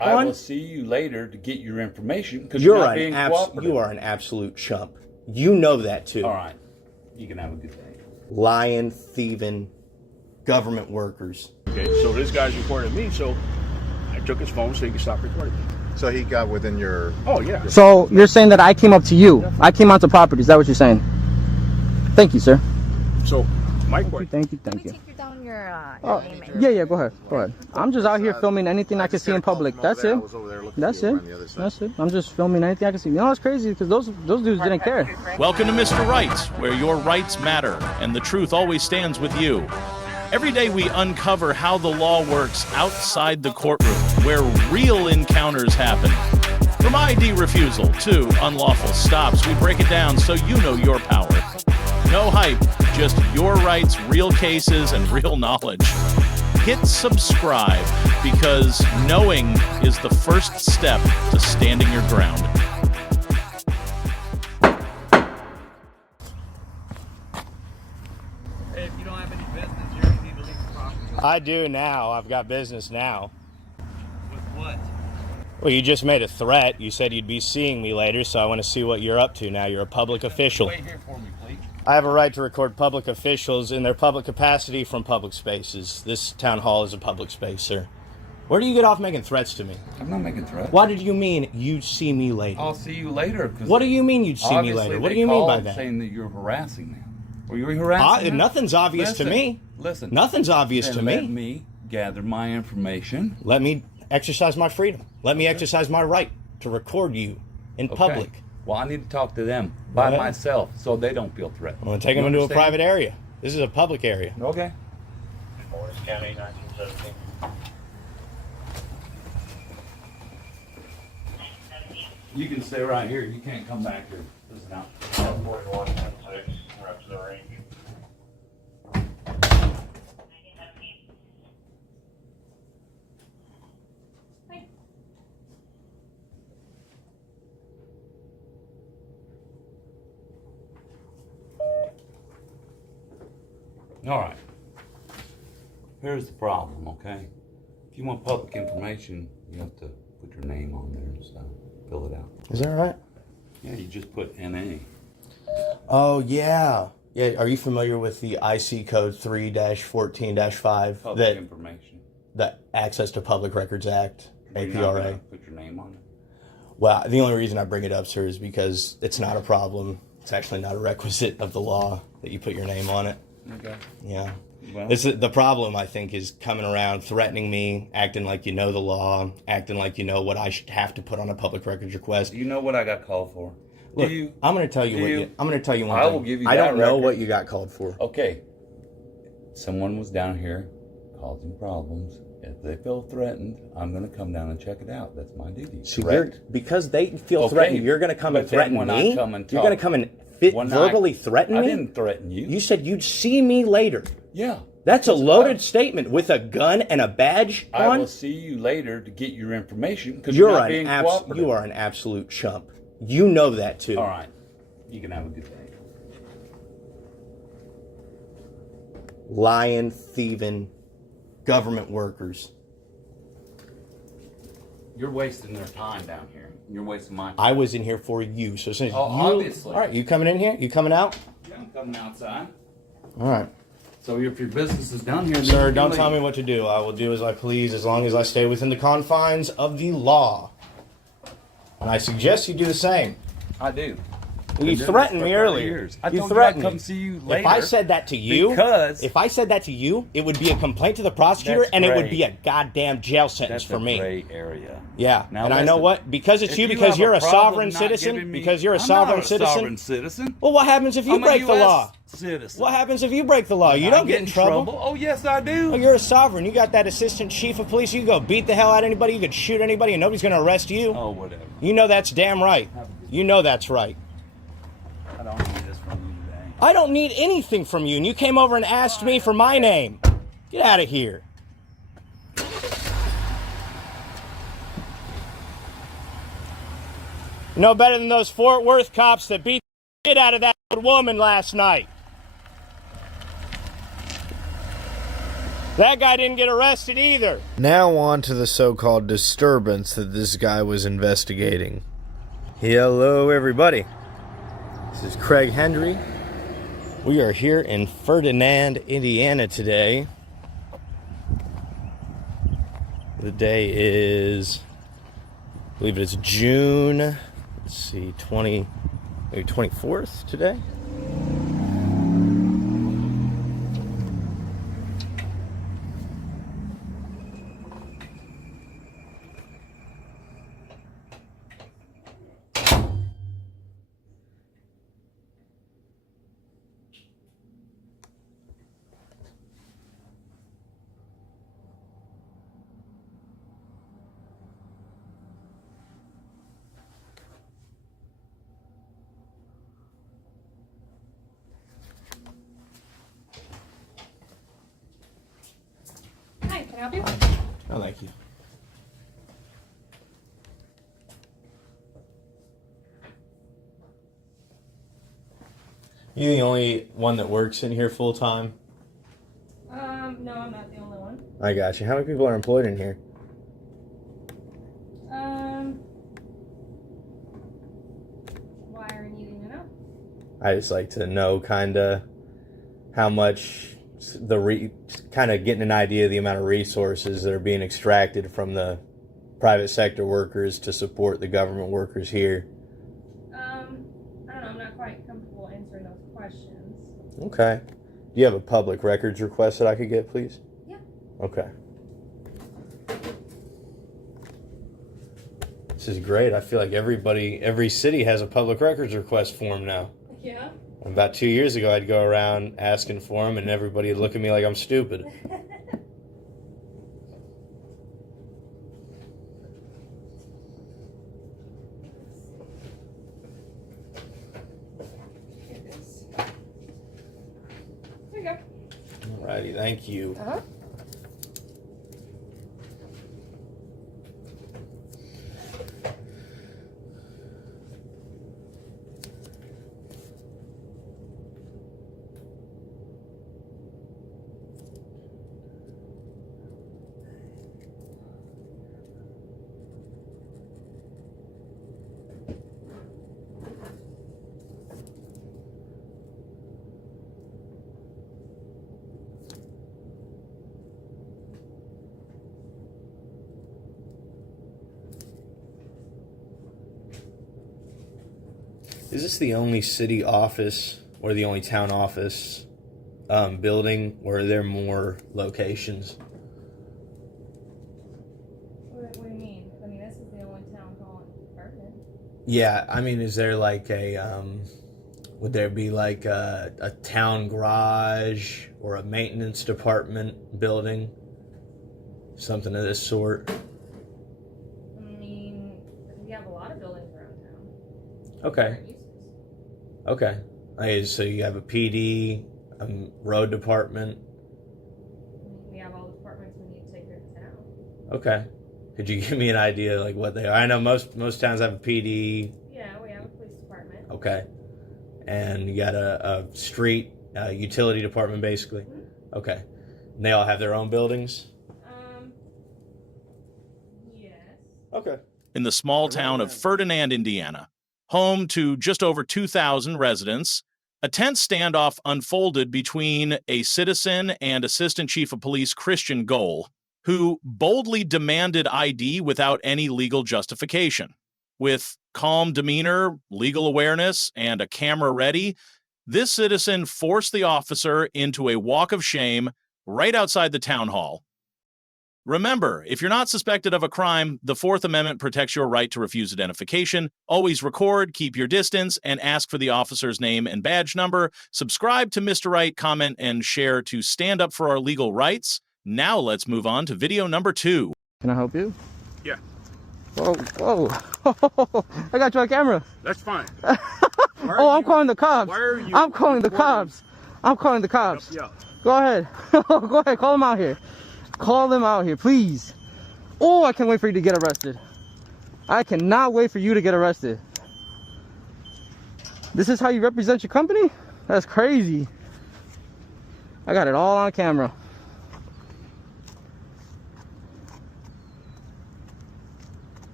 I will see you later to get your information because you you're not being cooperative. You are an absolute chump. You know that too. All right. You can have a good day. Lying, thieving, government workers. Okay, so this guy's recording me, so I took his phone so he could stop recording me. So he got within your... Oh, yeah. So you're saying that I came up to you. I came onto property. Is that what you're saying? Thank you, sir. So, my question... Thank you. Let me take down your name. Yeah, go ahead. I'm just out here filming anything I can see in public. That's it. That's it. I'm just filming anything I can see. You know what's crazy? Because those dudes didn't care. Welcome to Mr. Rights, where your rights matter and the truth always stands with you. Every day we uncover how the law works outside the courtroom, where real encounters happen. From ID refusal to unlawful stops, we break it down so you know your power. No hype, just your rights, real cases, and real knowledge. Hit subscribe, because knowing is the first step to standing your ground. Hey, if you don't have any business here, you need to leave the property. I do now. I've got business now. With what? Well, you just made a threat. You said you'd be seeing me later, so I want to see what you're up to now. You're a public official. Wait here for me, please. I have a right to record public officials in their public capacity from public spaces. This town hall is a public space, sir. Where do you get off making threats to me? I'm not making threats. What did you mean you'd see me later? I'll see you later. What do you mean you'd see me later? What do you mean by that? Saying that you're harassing them. Were you harassing them? Nothing's obvious to me. Listen. Nothing's obvious to me. Let me gather my information. Let me exercise my freedom. Let me exercise my right to record you in public. Well, I need to talk to them by myself so they don't feel threatened. I'm going to take them into a private area. This is a public area. Okay. Morris County, 1917. You can stay right here. You can't come back here. This is now. 4116, reps the range. All right. Here's the problem, okay? If you want public information, you have to put your name on there and stuff. Fill it out. Is that right? Yeah, you just put NA. Oh, yeah. Yeah. Are you familiar with the IC code 3-14-5? Public information. The Access to Public Records Act, You're not gonna APRA. put your name on it. Well, the only reason I bring it up, sir, is because it's not a problem. It's actually not a requisite of the law that you put your name on it. Okay. Yeah. Well, The problem, I think, is coming around, threatening me, acting like you know the law, acting like you know what I should have to put on a public records request. you know what I got called for? Look, Do you? I'm going to tell you I'm going to tell you one I thing. will give you I that don't know record. what you got called for. Okay. Someone was down here causing problems. If they feel threatened, I'm going to come down and check it out. That's my duty. So Correct? because they feel Okay, threatened, you're going to come and but then threaten when me? I come and You're going to talk- come and When verbally threaten me? I didn't threaten you. You said you'd see me later. Yeah. That's a loaded statement with a gun and a badge I on. will see you later to get your information because you're not being cooperative. You are an absolute chump. You know that too. All right. You can have a good day. Lying, thieving, government workers. You're wasting their time down here. You're wasting my time. I was in here for you. So since obviously. All right, you coming in here? You coming out? Yeah, I'm coming outside. All right. So if your business is down here... then Sir, you don't can tell leave. me what to do. I will do as I please as long as I stay within the confines of the law. And I suggest you do the same. I do. You threatened me earlier. I You told threatened you I'd come me. see you later. If I said that to you, Because... if I said that to you, it would be a complaint to the prosecutor, That's and it would gray. be a goddamn jail sentence That's for a me. gray area. Yeah, Now and I know listen, what? Because it's if you, you because have you're a problem sovereign not citizen, giving me- because you're a I'm sovereign not a citizen. sovereign citizen. Well, what happens if you I'm break a the US law? Citizen. What happens if you break the law? You don't get in trouble. Oh, yes, I do. Oh, you're a sovereign. You got that assistant chief of police. You can go beat the hell out of anybody. You could shoot anybody, and nobody's going to arrest you. Oh, whatever. You know that's damn right. You know that's right. I don't need this from you today. I don't need anything from you, and you came over and asked me for my name. Get out of here. No better than those Fort Worth cops that beat the shit out of that woman last night. That guy didn't get arrested either. Now on to the so-called disturbance that this guy was investigating. Hello, everybody. This is Craig Hendry. We are here in Ferdinand, Indiana today. The day is, I believe it's June, let's see, maybe 24th today. Hi, can I help you? Oh, thank you. You the only one that works in here full time? No, I'm not the only one. I got you. How many people are employed in here? Why are you needing to know? I just like to know kind of how much kind of getting an idea of the amount of resources that are being extracted from the private sector workers to support the government workers here. I don't know. I'm not quite comfortable answering those questions. Okay. Do you have a public records request that I could get, please? Yeah. Okay. This is great. I feel like every city has a public records request form now. Yeah. About 2 years ago, I'd go around asking for them, and everybody would look at me like I'm stupid. Here it is. There you go. Alrighty, thank you. Uh-huh. Is this the only city office or the only town office building, or are there more locations? What do you mean? I mean, this is the only town hall in Ferdinand. Yeah, I mean, is there like would there be like a town garage or a maintenance department building? Something of this sort? I mean, we have a lot of buildings around town. Okay. Different uses. Okay. Okay, so you have a PD, a road department. We have all the departments we need to take care of the town. Okay. Could you give me an idea like what they are? I know most towns have a PD. Yeah, we have a police department. Okay. And you got a street utility department, basically. Mm-hmm. Okay. And they all have their own buildings? Yes. Okay. In the small town of Ferdinand, Indiana, home to just over 2,000 residents, a tense standoff unfolded between a citizen and Assistant Chief of Police Christian Gohl, who boldly demanded ID without any legal justification. With calm demeanor, legal awareness, and a camera ready, this citizen forced the officer into a walk of shame right outside the town hall. Remember, if you're not suspected of a crime, the Fourth Amendment protects your right to refuse identification. Always record, keep your distance, and ask for the officer's name and badge number. Subscribe to Mr. Right, comment, and share to stand up for our legal rights. Now let's move on to video number 2. Can I help you? Yeah, Whoa, whoa. I got you on camera. that's fine. Oh, I'm calling the cops. Why are you I'm calling the recording? cops. I'm calling the cops. Yeah. Go ahead. Go ahead. Call them out here. Call them out here, please. Oh, I can't wait for you to get arrested. I cannot wait for you to get arrested. This is how you represent your company? That's crazy. I got it all on camera.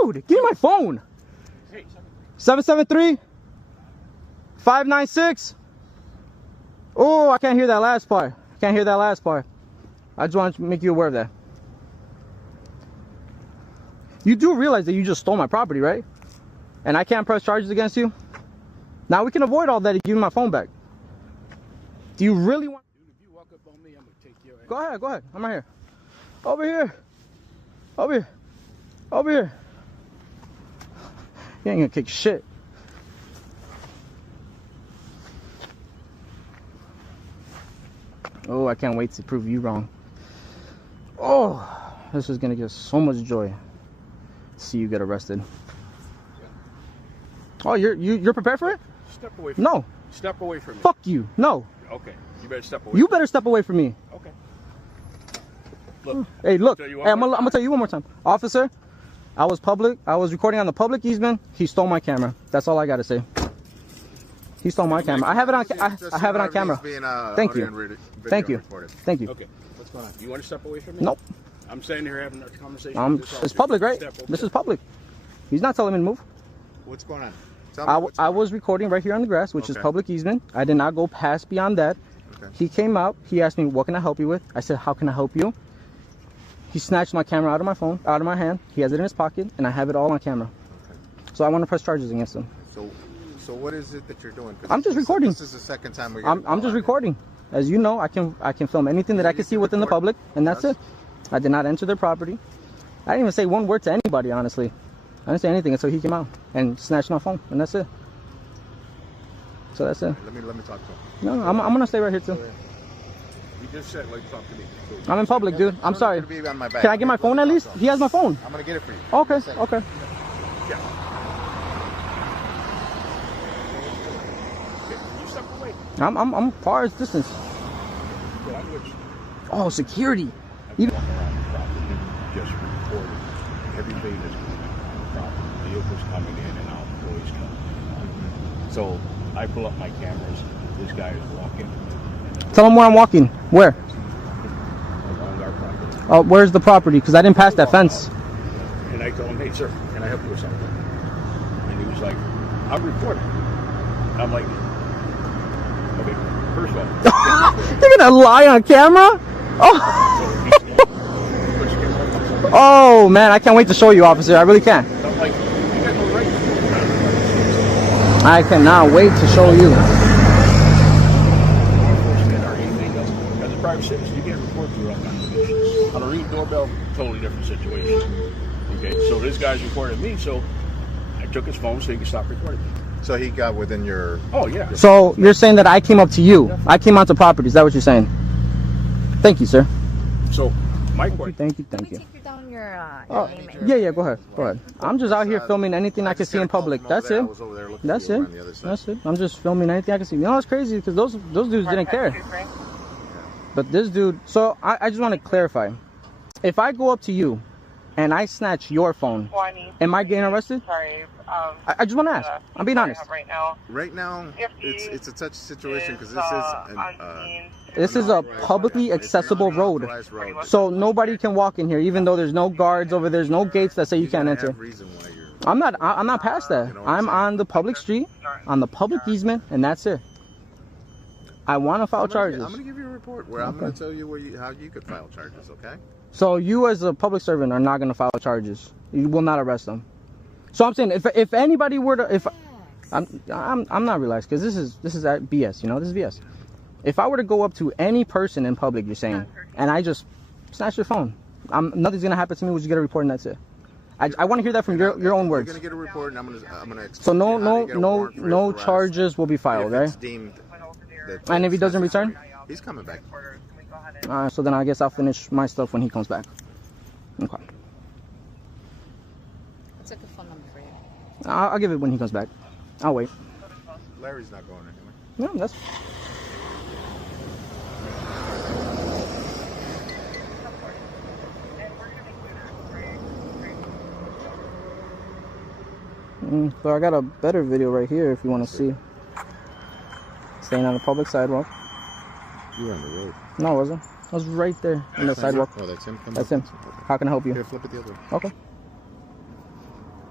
Dude, give me my phone. 773-596. Oh, I can't hear that last part. I can't hear that last part. I just want to make you aware of that. You do realize that you just stole my property, right? And I can't press charges against you? Now we can avoid all that and give me my phone back. Do you really want... Dude, if you walk up on me, I'm going to take your ass. Go ahead, go ahead. I'm right here. Over here. Over here. Over here. You ain't gonna kick shit. Oh, I can't wait to prove you wrong. Oh, this is gonna give us so much joy to see you get arrested. Oh, you're prepared for it? Step away from me. No. Step away from me. Fuck you. No. Okay. You better step away. You better step away from me. Okay. Look. Hey, look. Tell you Hey, one I'm more gonna tell you one more time. Officer, I was recording on the public easement. He stole my camera. That's all I gotta say. He stole my camera. I have it on. I have it on camera. Thank you. Thank you. Thank you. Okay. What's going on? You want to step away from me? Nope. I'm standing here having a conversation. It's public, right? This is public. He's not telling me to move. What's going on? I was recording right here on the grass, which is public easement. I did not go past beyond that. Okay. He came out. He asked me, "What can I help you with?" I said, "How can I help you?" He snatched my camera out of my phone, out of my hand. He has it in his pocket, and I have it all on camera. Okay. So I want to press charges against him. So what is it that you're doing? I'm just recording. This is the second time we're. I'm just recording. As you know, I can film anything that I can see within the public, and that's it. I did not enter their property. I didn't even say one word to anybody, honestly. I didn't say anything until he came out and snatched my phone, and that's it. So that's it. Let me talk to him. No, I'm gonna stay right here too. You just said like talk to me. I'm in public, dude. I'm sorry. Be on my back. Can I get my phone at least? He has my phone. I'm gonna get it for you. Okay, okay. Yeah. Okay. You step away. I'm far as distance. Yeah, I'm with you. Oh, security. Walking around the property, just recording everything that's going on the property. Vehicles coming in and out, employees coming in and out. So I pull up my cameras. This guy is walking Tell him where I'm walking. Where? along our property. Oh, where's the property? Because I didn't pass that fence. And I told him, "Hey, sir, can I help you with something?" And he was like, "I'm recording." I'm like, "Okay, first of all." You're gonna lie on camera? Oh. Oh man, I can't wait to show you, officer. I really can't. I'm like, "You got no right." I cannot wait to show you. As a private citizen, you can't report through unconstitutional. On a ring doorbell, totally different situation. Okay, so this guy's recording me, so I took his phone so he could stop recording me. So he got within your. Oh yeah. So you're saying that I came up to you? I came onto property. Is that what you're saying? Thank you, sir. So my question. Thank you. Let me take down your name. Yeah, go ahead. Go ahead. I'm just out here filming anything I can see in public. That's it. That's it. That's it. I'm just filming anything I can see. You know what's crazy? Because those dudes didn't care. But this dude. So I just want to clarify. If I go up to you and I snatch your phone, am I getting arrested? Sorry. I just want to ask. I'm being honest. Right now, it's a touchy situation because This is a publicly accessible road. So nobody can walk in here, even though there's no guards over there. There's no gates that say you can't enter. I'm not past that. I'm on the public street, on the public easement, and that's it. I want to file charges. I'm going to give you a report where I'm going to tell you how you could file charges, okay? So you as a public servant are not going to file charges. You will not arrest them. So I'm saying if anybody were to I'm not relaxed because this is BS, you know, this is BS. If I were to go up to any person in public, you're saying, and I just snatch your phone, nothing's gonna happen to me. We'll just get a report and that's it. I want to hear that from your own words. You're gonna get a report, and I'm gonna. So no charges will be filed, right? And if he doesn't return, he's coming back. So then I guess I'll finish my stuff when he comes back. Okay. What's a good phone number for you? I'll give it when he comes back. I'll wait. Larry's not going anywhere. No, that's. So I got a better video right here if you want to see. Staying on the public sidewalk. You were on the road. No, I wasn't. I was right there on the sidewalk. Oh, that's him. That's him. How can I help you? Here, flip it the other way. Okay.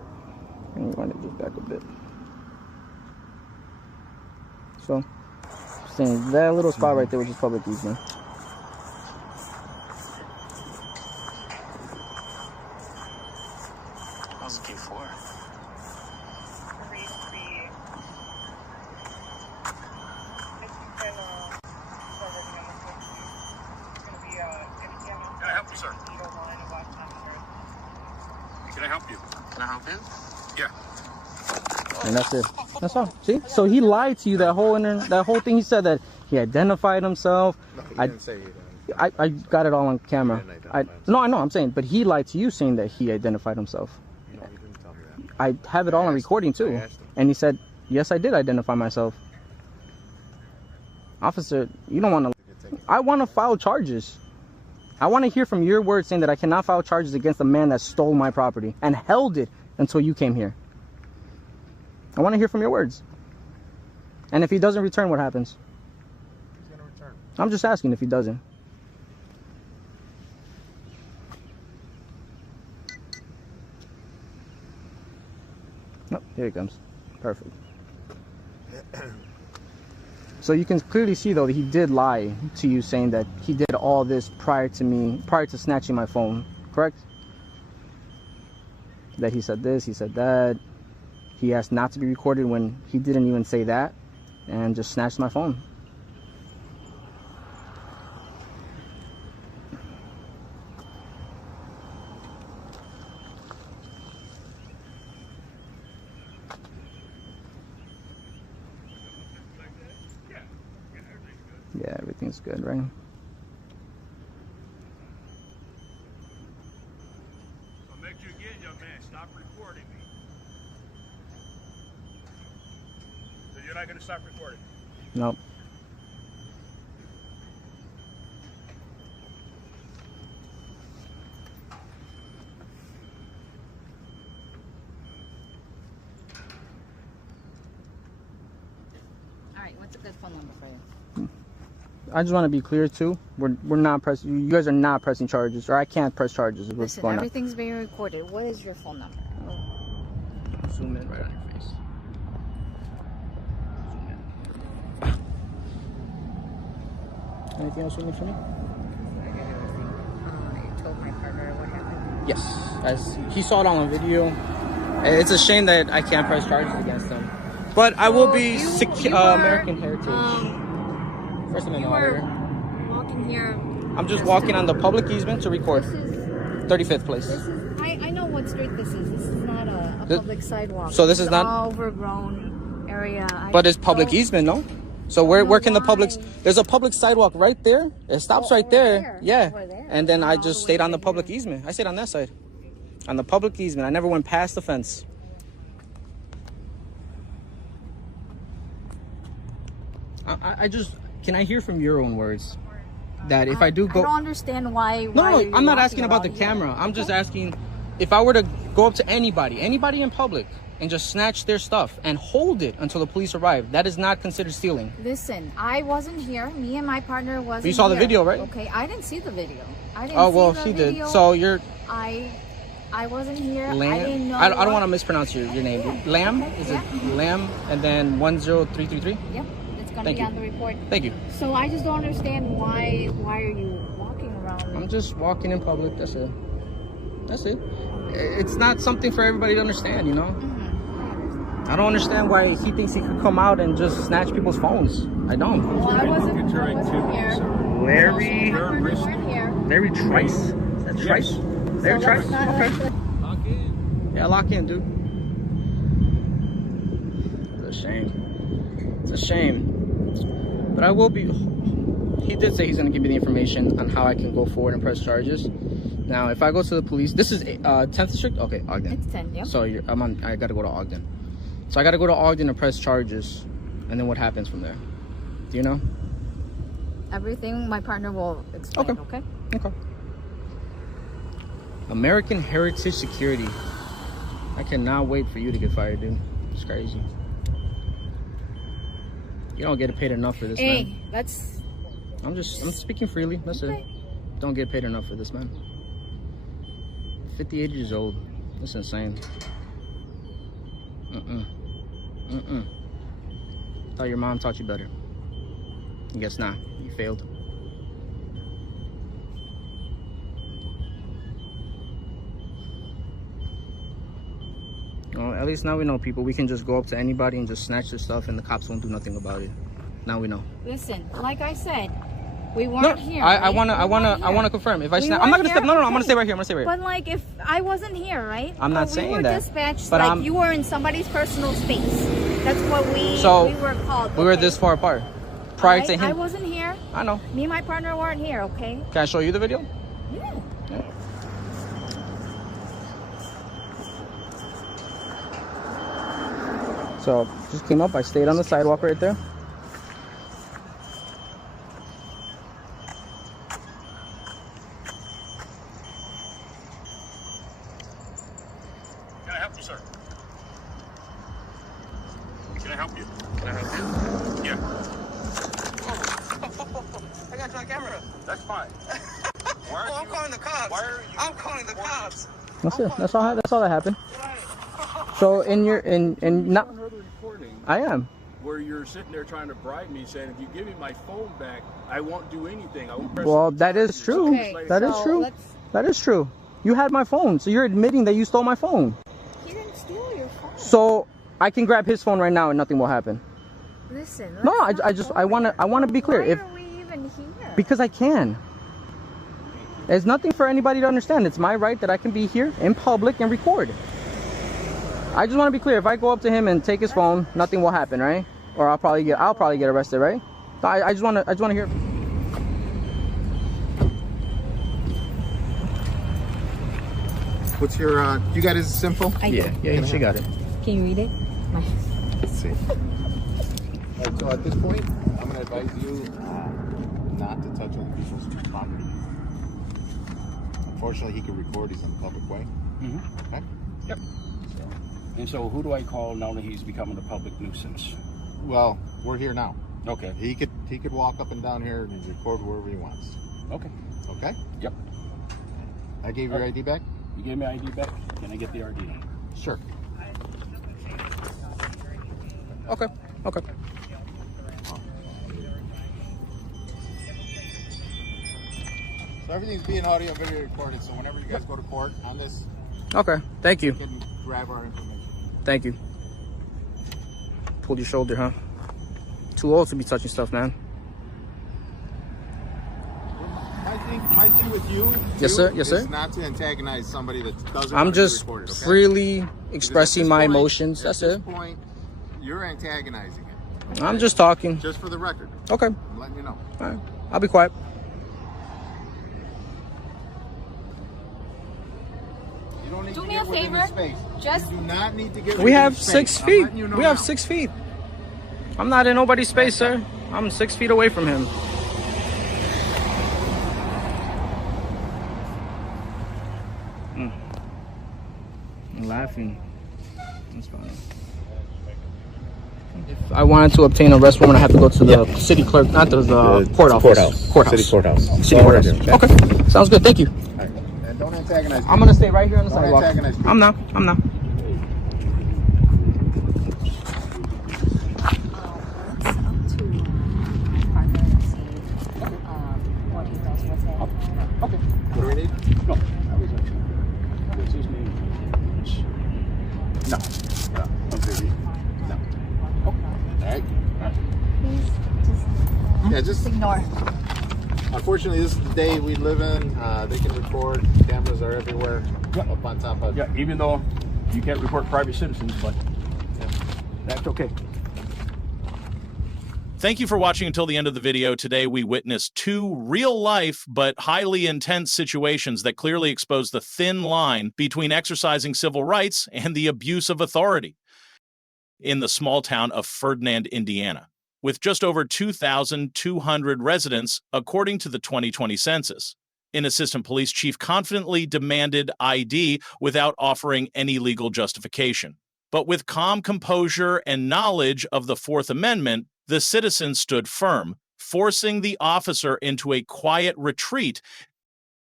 I'm going to just back a bit. So, saying that little spot right there, which is public easement. How's it for? Can I help you, sir? Can I help you? Can I help you? Yeah. And that's it. That's all. See? So he lied to you that whole thing. He said that he identified himself. No, he didn't say it. I got it all on camera. He didn't identify No, I know. I'm saying, but he lied to you, saying that he identified himself. No, he didn't tell me that. I have it all on recording I too. asked him. And he said, "Yes, I did identify myself." Officer, you don't want to. I want to file charges. I want to hear from your words saying that I cannot file charges against the man that stole my property and held it until you came here. I want to hear from your words. And if he doesn't return, what happens? He's gonna return. I'm just asking if he doesn't. Oh, here he comes. Perfect. So you can clearly see though that he did lie to you, saying that he did all this prior to snatching my phone, correct? That he said this, he said that. He asked not to be recorded when he didn't even say that, and just snatched my phone. Yeah, everything's good, right? I'll make you again, young man. Stop recording me. So you're not going to stop recording? Nope. All right, what's a good phone number for you? I just want to be clear too. We're not pressing. You guys are not pressing charges, or I can't press charges. Is what's Listen, going on. everything's being recorded. What is your phone number? Zoom in right on your face. Anything else you need from me? You told my partner what happened. Yes, as he saw it on the video. It's a shame that I can't press charges against him, but I will be American Heritage. First Amendment auditor. Walking here. I'm just walking on the public easement to record. 35th place. I know what street this is. This is not a public sidewalk. So this is not all overgrown area. But it's public easement, no? So where can the public? There's a public sidewalk right there. It stops right there. Yeah. And then I just stayed on the public easement. I stayed on that side. On the public easement. I never went past the fence. I just, can I hear from your own words that if I do go... I don't understand why... No, I'm not asking about the camera. I'm just asking if I were to go up to anybody in public and just snatch their stuff and hold it until the police arrive, that is not considered stealing. Listen, I wasn't here. Me and my partner wasn't You saw the here. video, right? Okay, I didn't see the video. I didn't Oh, well, see she the did. video. So you're... I wasn't here. Lamb? I didn't know. I don't want to mispronounce your name. Yeah. Lamb? Okay, Is yeah. it Lamb and then 10333? Yep, it's gonna Thank be you. on the report. Thank you. So I just don't understand why are you walking around? I'm just walking in public. That's it. That's it. It's not something for everybody to understand, you know? I don't understand why he thinks he could come out and just snatch people's phones. I don't. Well, I wasn't here. Larry. We weren't here. Larry Trice? Is that Trice? Larry Trice? Okay. Lock in. Yeah, lock in, dude. It's a shame. It's a shame. But I will be... He did say he's going to give me the information on how I can go forward and press charges. Now, if I go to the police... This is 10th District? Okay, Ogden. It's 10, yeah. So I got to go to Ogden. So I got to go to Ogden and press charges. And then what happens from there? Do you know? Everything my partner will explain, okay? Okay. American Heritage Security. I cannot wait for you to get fired, dude. It's crazy. You don't get paid enough for this, Hey, man. that's... I'm speaking freely. That's it. Don't get paid enough for this, man. 58 years old. That's insane. Thought your mom taught you better. I guess not. You failed. Well, at least now we know, people. We can just go up to anybody and just snatch their stuff, and the cops won't do nothing about it. Now we know. Listen, like I said, we weren't here. I wanna confirm. If I snap, I'm not gonna step. No, I'm gonna stay right here. I'm gonna stay right here. But like, if I wasn't here, right? I'm not saying that. We were dispatched, but like you were in somebody's personal space. That's what we were called. We were this far apart. Prior to him. I wasn't here. I know. Me and my partner weren't here. Okay. Can I show you the video? Yeah. So just came up. I stayed on the sidewalk right there. Can I help you, sir? Can I help you? Can I help you? Yeah. I got you on camera. That's fine. I'm calling the cops. Why are you? I'm calling the cops. That's it. That's all that happened. So not. I am. Where you're sitting there trying to bribe me, saying if you give me my phone back, I won't do anything. I won't press Well, that is true. Okay, That is true. That is true. You had my phone, so you're admitting that you stole my phone. He didn't steal your phone. So I can grab his phone right now and nothing will happen. Listen. No, I wanna be clear. Why are we even here? Because I can. There's nothing for anybody to understand. It's my right that I can be here in public and record. I just want to be clear. If I go up to him and take his phone, nothing will happen, right? Or I'll probably get arrested, right? I just want to hear. What's your, you got his info? Yeah, she got it. Can you read it? Let's see. So at this point, I'm going to advise you not to touch other people's property. Unfortunately, he can record. He's in a public way. Mm-hmm. Okay? Yep. And so who do I call now that he's becoming a public nuisance? Well, we're here now. Okay. He could walk up and down here and record wherever he wants. Okay. Okay? Yep. I gave your ID back? You gave me ID back? Can I get the RD? Sure. Okay. So everything's being audio and video recorded, so whenever you guys go to court on this, Okay. Thank you. you can grab our information. Thank you. Pulled your shoulder, huh? Too old to be touching stuff, man. My thing with you, Yes, sir. Yes, sir. is not to antagonize somebody that doesn't I'm want to be just recorded, okay? freely expressing my point- emotions. That's At it. this point, you're antagonizing it. okay? I'm just talking. Just for the record. Okay. I'm letting you know. All right. I'll be quiet. You don't need Do to me get a within favor. his space. Just You do not need to get We within have his 6 space. I'm feet. letting you know We have now. 6 feet. I'm not in nobody's space, sir. I'm 6 feet away from him. I'm laughing. That's fine. If I wanted to obtain a arrest warrant, I have to go to the city clerk, not the courthouse. City courthouse. City courthouse. Okay. Sounds good. Thank you. All right. And don't antagonize I'm gonna stay right here on the Don't sidewalk. antagonize people. I'm not. Okay. What do we need? No. I was actually. What's his name? No. Okay. No. All right. Yeah, just ignore. unfortunately, this is the day we live in. They can record. Cameras are everywhere. Up on top of. Yeah, even though you can't report private citizens, but that's okay. Thank you for watching until the end of the video. Today, we witnessed 2 real-life but highly intense situations that clearly expose the thin line between exercising civil rights and the abuse of authority in the small town of Ferdinand, Indiana, with just over 2,200 residents, according to the 2020 census. An assistant police chief confidently demanded ID without offering any legal justification. But with calm composure and knowledge of the Fourth Amendment, the citizen stood firm, forcing the officer into a quiet retreat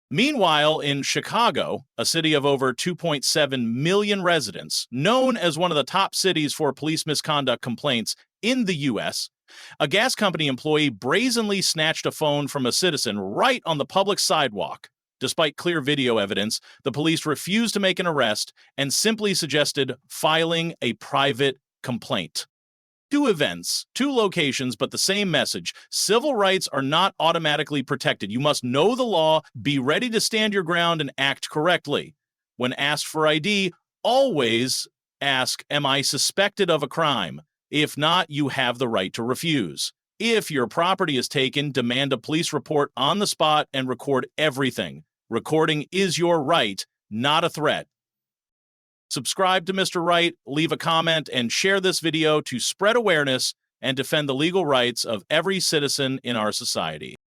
Meanwhile, in Chicago, a city of over 2.7 million residents, known as one of the top cities for police misconduct complaints in the U.S., a gas company employee brazenly snatched a phone from a citizen right on the public sidewalk. Despite clear video evidence, the police refused to make an arrest and simply suggested filing a private complaint. Two events, two locations, but the same message. Civil rights are not automatically protected. You must know the law, be ready to stand your ground, and act correctly. When asked for ID, always ask, am I suspected of a crime? If not, you have the right to refuse. If your property is taken, demand a police report on the spot and record everything. Recording is your right, not a threat. Subscribe to Mr. Right, leave a comment, and share this video to spread awareness and defend the legal rights of every citizen in our society.